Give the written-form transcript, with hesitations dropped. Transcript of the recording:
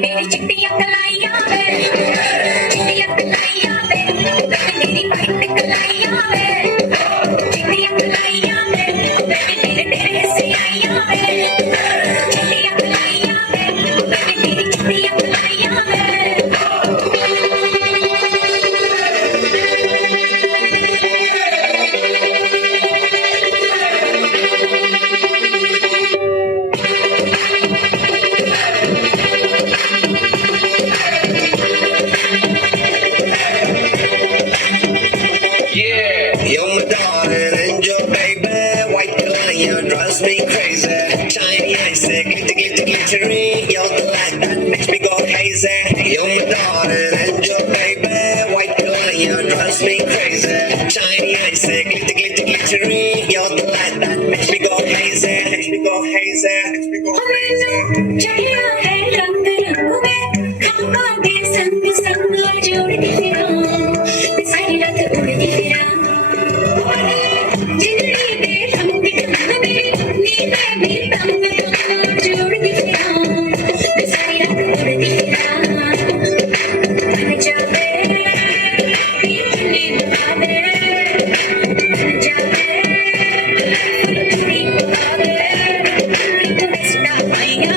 मेरी चिट्ठी कलाइया वे चिट्ठी कलाइया वे मेरी वाइट कलाइया वे चिट्ठी कलाइया वे मेरे तेरे से आइया वे चिट्ठी कलाइया वे मेरी चिट्ठी कलाइया वे You're my darling angel, baby. White lion drives me crazy. Shiny eyes, glitter, glitter, glittery. You're the light that makes me go hazy. You're my darling angel, baby. White lion drives me crazy. Shiny eyes, glitter, glitter, glittery. You're the light that makes me go hazy. Makes me go hazy. Makes me go hazy. चढ़िया है रंग रंग में खाका दे संग संग जोड़ती फिरा सारी रात उड़ती फिरा जिंदड़ी दे रंग रंग में नीले भी रंग रंग जोड़ती फिरा सारी रात उड़ती फिरा बन जावे इतनी बादे बन जावे इतनी बादे इतने स्टाइल